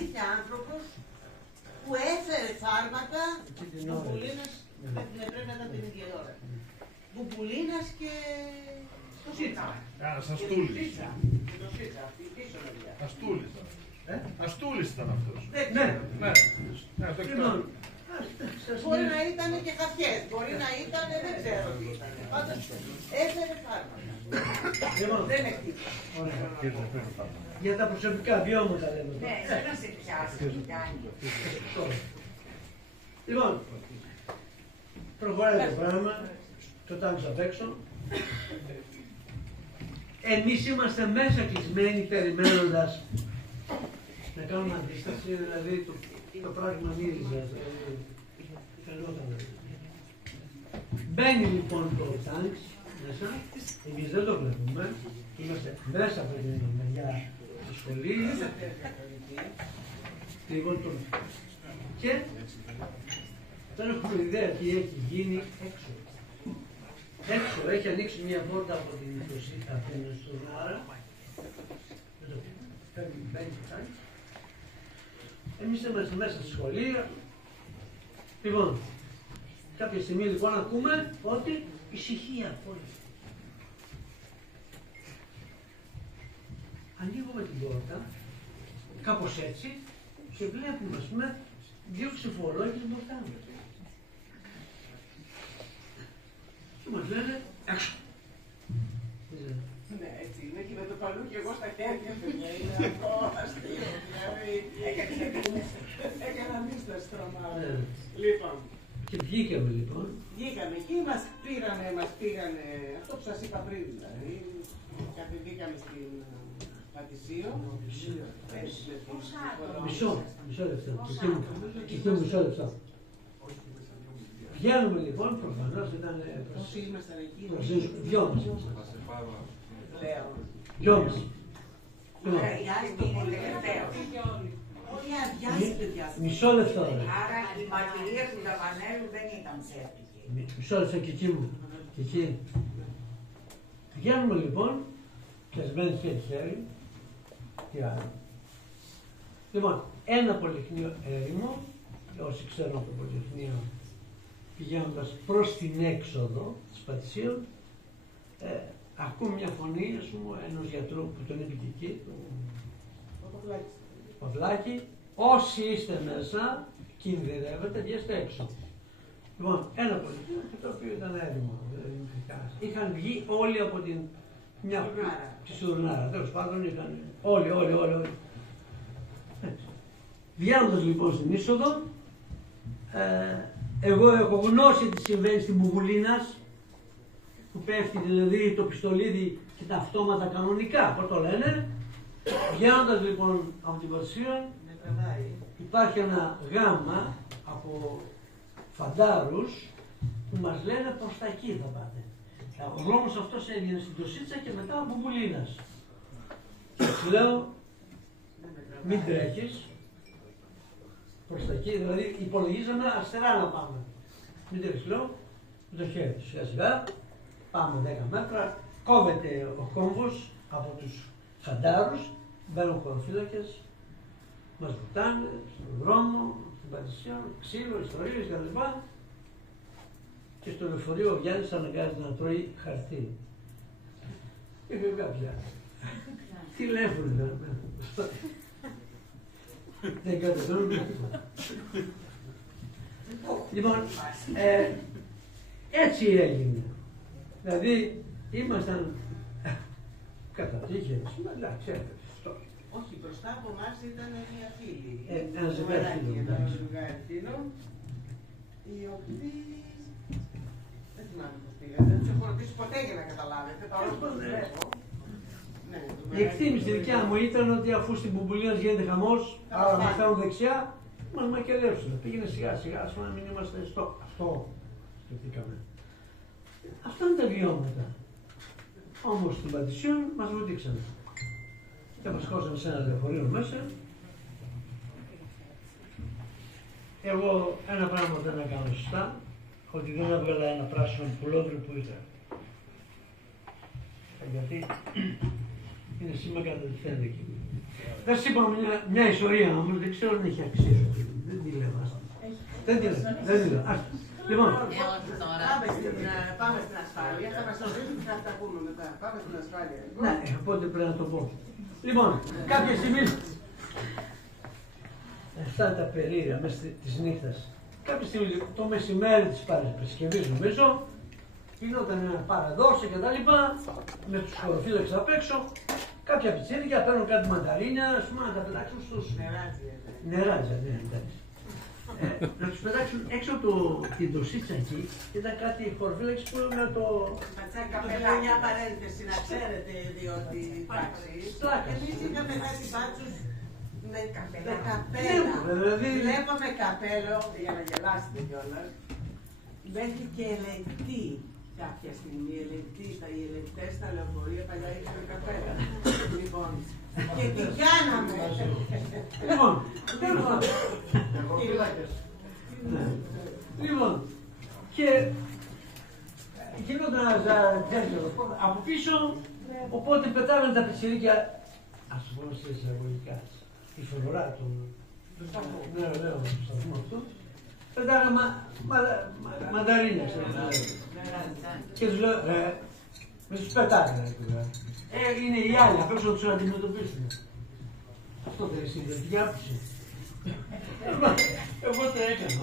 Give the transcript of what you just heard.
υπήρχε άνθρωπος που έφερε φάρμακα Μπουμπουλίνας, πρέπει να ήταν την ίδια ώρα. Μπουμπουλίνας και στο Σίτσα. Αστούλης. Αστούλης ήταν αυτός. Ναι. Μπορεί να ήταν και χαφιές, μπορεί να ήταν, δεν ξέρω τι ήταν. Πάντως έφερε φάρμακα. Δεν με χτύπησε. Για τα προσωπικά βιώματα λέμε. Ναι, δεν να σε πιάσει. Λοιπόν, προχωράει το πράγμα, το τάξω απ' έξω. Εμείς είμαστε μέσα κλεισμένοι περιμένοντας να κάνουμε αντίσταση, δηλαδή το πράγμα μύριζε. Μπαίνει λοιπόν το τάγκ μέσα, εμείς δεν το βλέπουμε, είμαστε μέσα από την μεριά του σχολείου. Λοιπόν, και δεν έχουμε ιδέα τι έχει γίνει έξω. Έξω έχει ανοίξει μια πόρτα από την Στουρνάρα. Εμείς είμαστε μέσα στη σχολεία. Λοιπόν, κάποια στιγμή λοιπόν ακούμε ότι ησυχία όλοι. Ανοίγουμε την πόρτα, κάπως έτσι, και βλέπουμε, ας πούμε, δύο ψηφολόγες μπροστά μας. Και μας λένε έξω. Ναι, έτσι είναι και με το παλούκι εγώ στα χέρια, παιδιά, είναι αυτό αστείο, δηλαδή έκανα μίσταση τρομάρα. Λοιπόν. Και βγήκαμε λοιπόν. Βγήκαμε εκεί, μας πήγανε, αυτό που σας είπα πριν δηλαδή, κατεβήκαμε στην Πατησίο. Μισό λεπτό. Κοιτώ μισό λεπτό. Βγαίνουμε λοιπόν, προφανώς ήταν. Όσοι ήμασταν εκεί. Δυόμιση. Δυόμιση. Μισό λεπτό. Άρα η μαρτυρία του Δαβανέλου δεν ήταν ψεύτικη. Μισό λεπτό και εκεί μου. Και εκεί. Βγαίνουμε λοιπόν, πιασμένοι χέρι-χέρι. Τι άλλο. Λοιπόν, ένα πολυχνείο έρημο, όσοι ξέρουν από το πολυχνείο, πηγαίνοντας προς την έξοδο της Πατησίων, ακούμε μια φωνή, ας πούμε, ενός γιατρού που τον είπε και εκεί, του Παυλάκη, όσοι είστε μέσα, κινδυνεύετε, βγαίνετε έξω. Λοιπόν, ένα πολυχνείο, το οποίο ήταν έρημο, είχαν βγει όλοι από την μια τη Στουρνάρα, τέλος πάντων είχαν όλοι. Βγαίνοντας λοιπόν στην είσοδο, εγώ έχω γνώση τι συμβαίνει στην Μπουμπουλίνας, που πέφτει δηλαδή το πιστολίδι και τα αυτόματα κανονικά, πώς το λένε. Βγαίνοντας λοιπόν από την Πατησίων, υπάρχει ένα γάμμα από φαντάρους που μας λένε προς τα εκεί θα πάτε. Ο δρόμος αυτός έγινε στην Τωσίτσα και μετά από Μπουμπουλίνας. Και σου λέω, μην τρέχεις προς τα εκεί, δηλαδή υπολογίζαμε αστερά να πάμε. Μην τρέχεις, λέω, με το χέρι, σιγά σιγά, πάμε 10 μέτρα, κόβεται ο κόμβος από τους φαντάρους, μπαίνουν χωροφύλακες, μας βουτάνε στον δρόμο, στην Πατησίων, ξύλο, ιστορίες κλπ. Και στο λεωφορείο ο Γιάννης αναγκάζεται να τρώει χαρτί. Είχε κάποια τηλέφωνο. Δεν κατεβαίνουν. Λοιπόν, έτσι έγινε. Δηλαδή, ήμασταν κατά τύχη, αλλά ξέρετε. Όχι, μπροστά από εμάς ήταν μια φίλη. Ένα ζευγάρι, οι οποίοι δεν θυμάμαι πώς πήγατε, δεν τους έχω ρωτήσει ποτέ για να καταλάβετε, παρόλο που τους βλέπω. Η εκτίμηση δικιά μου ήταν ότι αφού στην Μπουμπουλίνας γίνεται χαμός, άρα μας φέρουν δεξιά, μας μακελεύσουν. Πήγαινε σιγά σιγά, ας πούμε να μην είμαστε στο. Αυτό σκεφτήκαμε. Αυτά είναι τα βιώματα. Όμως στην Πατησίων μας βουτήξανε. Και μας χώσανε σε ένα λεωφορείο μέσα. Εγώ ένα πράγμα δεν έκανα σωστά, ότι δεν έβγαλα ένα πράσινο πουλόβρι που ήταν. Γιατί είναι σήμα κατευθύνεται εκεί. Θα σου είπα μια ιστορία όμως, δεν ξέρω αν έχει αξία. Δεν τη λέω. Δεν τη λέω. Λοιπόν, πάμε στην ασφάλεια. Θα μας το δείτε και θα τα πούμε μετά. Πάμε στην ασφάλεια. ναι, οπότε πρέπει να το πω. Λοιπόν, κάποια στιγμή, αυτά τα περίεργα μέσα της νύχτας, κάποια στιγμή το μεσημέρι της Παρασκευής νομίζω, γινόταν ένα παραδόση και τα λοιπά, με τους χωροφύλακες απ' έξω, κάποια πιτσίρικα παίρνουν κάτι μανταρίνια, ας πούμε, να τα πετάξουν στους... Νεράτζια, ναι, εντάξει. Να τους πετάξουν έξω την τοσίτσα εκεί, ήταν κάτι χωροφύλακες που με το... Καπέλα, μια παρένθεση, να ξέρετε, διότι υπάρχει. Εμείς είχαμε κάτι μπάτσους με καπέλα. Βλέπαμε καπέλο, για να γελάσετε κιόλας, μέχρι και ελεκτή κάποια στιγμή. Οι ελεκτές στα λεωφορεία παλιά είχαν καπέλα. Λοιπόν, και τι κάναμε. Λοιπόν, και γινόταν από πίσω, οπότε πετάγανε τα πιτσιρίκια, ας το πω σε εισαγωγικά, τη φορά του σταθμού αυτού, πετάγανε μανταρίνια, και τους λέω, με τους πετάγανε, είναι οι άλλοι, απ' έξω να τους αντιμετωπίσουν. Αυτό δεν είναι η άποψη. Εγώ το έκανα,